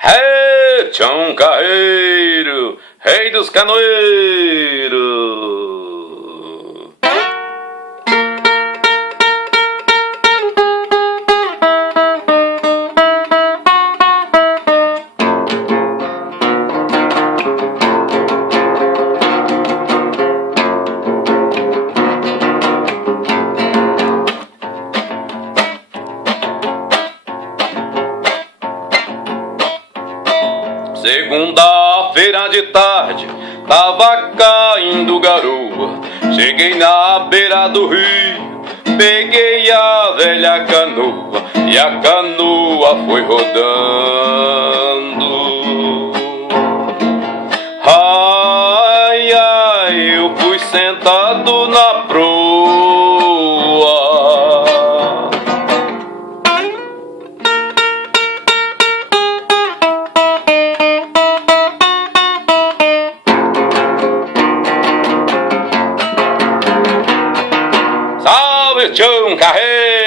Rei Tião Carreiro, rei dos canoeiros. Segunda-feira de tarde, tava caindo garoa. Cheguei na beira do rio, peguei a velha canoa e a canoa foi rodando. Ai, ai, eu fui sentado na proa. Salve, Tião Carreiro!